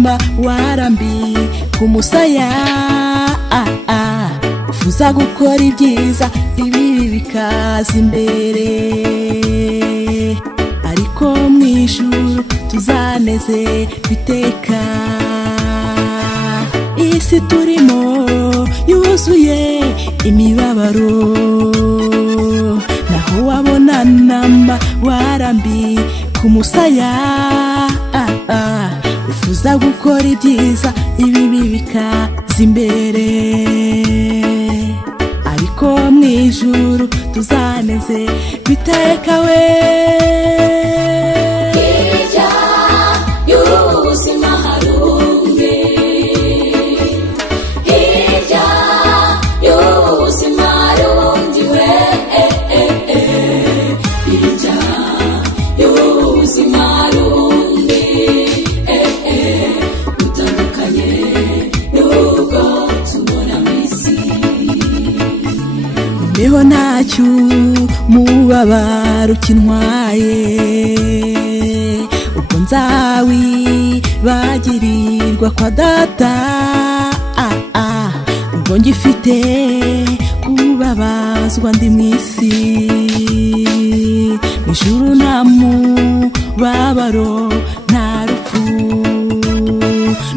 namba warambi kumusaya ufuza gukora ibyiza ibibi bikaza imbere, ariko mwijuru tuzaneze biteka. Isi turimo yuzuye imibabaro, naho wabona namba warambi kumusaya ufuza gukora ibyiza ibibi bikaza imbere, ariko mwijuru tuzaneze biteka we. Hirya y'ubuzima hari umwe, hirya y'ubuzima hari undi we, hirya y'ubuzima hari undi, dutandukanye n'ubwo tubona mu isi. Mbeho ntacyo umubabaro ukintwaye, ubwo nzawibagirirwa kwa data, ubwo ngifite kubabazwa ndi mu isi. Mw'ijuru nta mubabaro nta rupfu,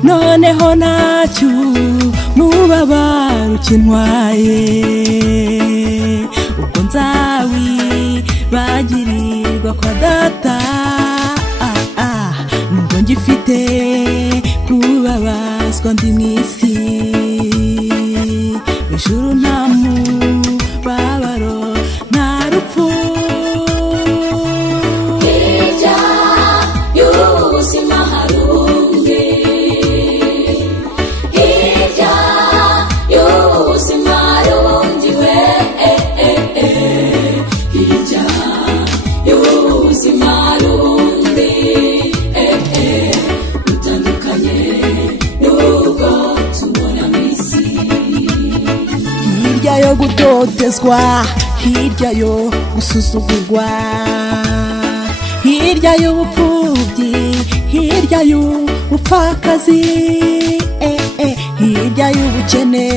noneho ntacyo umubabaro ukintwaye, ubwo nzawibagirirwa kwa data, nubwo ngifite kubabazwa ndi mu isi. Mw'ijuru nta mubabaro nta rupfu. Hirya y'ubuzima hari umwe, hirya y'ubuzima hari undi we, hirya y'ubuzima hari undi, dutandukanye n'ubwo tubona mu isi. Hirya yo gutotezwa, hirya yo gusuzugurwa, hirya y'ubupfubyi, hirya y'ubupfakazi, hirya y'ubukene,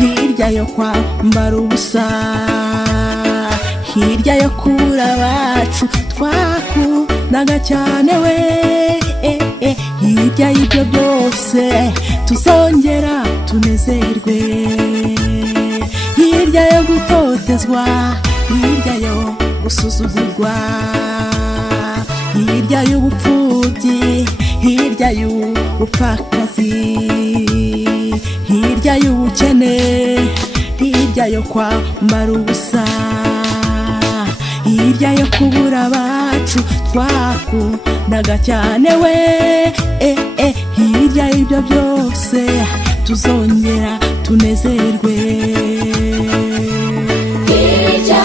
hirya yo kwambara ubusa, hirya yo kubura abacu twakundaga cyane we, hirya y'ibyo byose tuzongera tunezerwe. Hirya yo gutotezwa, hirya yo gusuzugurwa, hirya y'ubupfubyi, hirya y'ubupfakazi, hirya y'ubukene, hirya yo kwambara ubusa, hirya yo kubura abacu twakundaga cyane we, hirya y'ibyo byose tuzongera tunezerwe. Hirya